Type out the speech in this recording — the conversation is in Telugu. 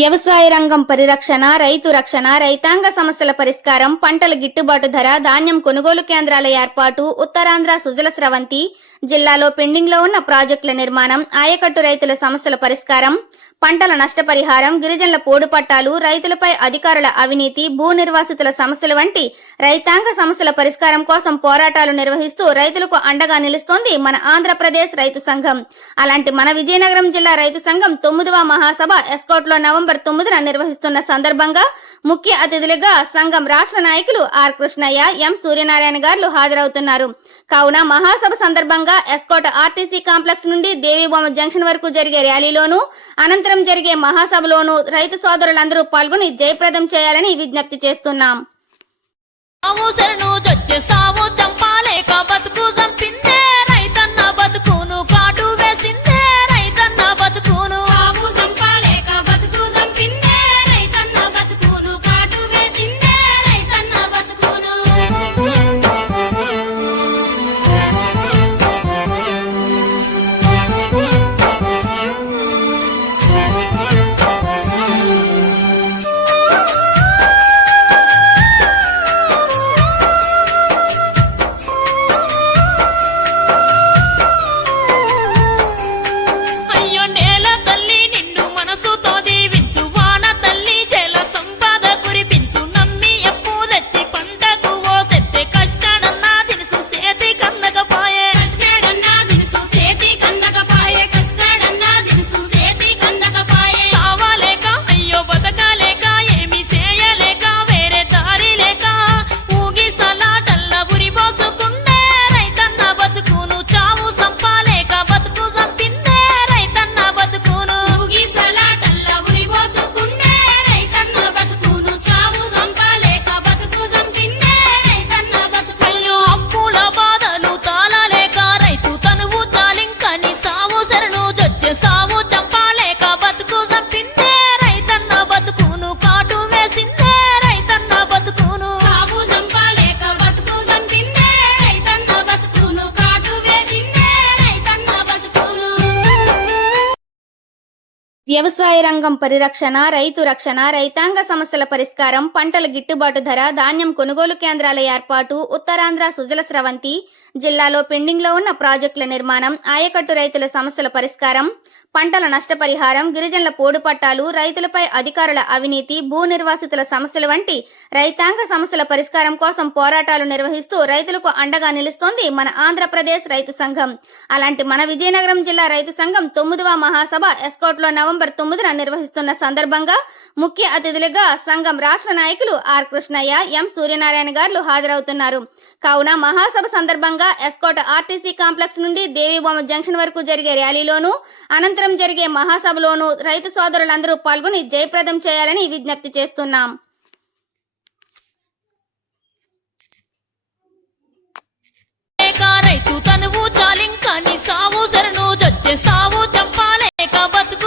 వ్యవసాయ రంగం పరిరక్షణ రైతు రక్షణ రైతాంగ సమస్యల పరిష్కారం పంటల గిట్టుబాటు ధర ధాన్యం కొనుగోలు కేంద్రాల ఏర్పాటు ఉత్తరాంధ్ర సుజల స్రవంతి జిల్లాలో పెండింగ్లో ఉన్న ప్రాజెక్టుల నిర్మాణం ఆయకట్టు రైతుల సమస్యల పరిష్కారం పంటల నష్టపరిహారం గిరిజనుల పోడు పట్టాలు రైతులపై అధికారుల అవినీతి భూ నిర్వాసితుల సమస్యలు వంటి రైతాంగ సమస్యల పరిష్కారం కోసం పోరాటాలు నిర్వహిస్తూ రైతులకు అండగా నిలుస్తోంది మన ఆంధ్రప్రదేశ్ రైతు సంఘం. అలాంటి మన విజయనగరం జిల్లా రైతు సంఘం తొమ్మిదవ మహాసభ ఎస్కోట్లో నవంబర్ తొమ్మిదిన నిర్వహిస్తున్న సందర్భంగా ముఖ్య అతిథులుగా సంఘం రాష్ట్ర నాయకులు ఆర్ కృష్ణయ్య ఎం సూర్యనారాయణ గారు హాజరవుతున్నారు. కావున మహాసభ సందర్భంగా ఎస్కోట్ ఆర్టీసీ కాంప్లెక్స్ నుండి దేవీబొమ్మ జంక్షన్ వరకు జరిగే ర్యాలీలోనూ అనంతరం జరిగే మహాసభలోనూ రైతు సోదరులందరూ పాల్గొని జయప్రదం చేయాలని విజ్ఞప్తి చేస్తున్నాం. వ్యవసాయ రంగం పరిరక్షణ రైతు రక్షణ రైతాంగ సమస్యల పరిష్కారం పంటల గిట్టుబాటు ధర ధాన్యం కొనుగోలు కేంద్రాల ఏర్పాటు ఉత్తరాంధ్ర సుజల స్రవంతి జిల్లాలో పెండింగ్లో ఉన్న ప్రాజెక్టుల నిర్మాణం ఆయకట్టు రైతుల సమస్యల పరిష్కారం పంటల నష్టపరిహారం గిరిజనుల పోడు పట్టాలు రైతులపై అధికారుల అవినీతి భూ నిర్వాసితుల సమస్యలు వంటి రైతాంగ సమస్యల పరిష్కారం కోసం పోరాటాలు నిర్వహిస్తూ రైతులకు అండగా నిలుస్తోంది మన ఆంధ్రప్రదేశ్ రైతు సంఘం. అలాంటి మన విజయనగరం జిల్లా రైతు సంఘం తొమ్మిదవ మహాసభ ఎస్కోట్లో నవంబర్ తొమ్మిదిన నిర్వహిస్తున్న సందర్భంగా ముఖ్య అతిథులుగా సంఘం రాష్ట్ర నాయకులు ఆర్ కృష్ణయ్య ఎం సూర్యనారాయణ గారు హాజరవుతున్నారు. కావున మహాసభ సందర్భంగా భాగంగా ఎస్కోట్ ఆర్టీసీ కాంప్లెక్స్ నుండి దేవీబొమ్మ జంక్షన్ వరకు జరిగే ర్యాలీలోను అనంతరం జరిగే మహాసభలోను రైతు సోదరులందరూ పాల్గొని జయప్రదం చేయాలని విజ్ఞప్తి చేస్తున్నాం. రైతు తనువు చాలింకని సావు శరణు జొచ్చె సావు చంపాలేక బతుకు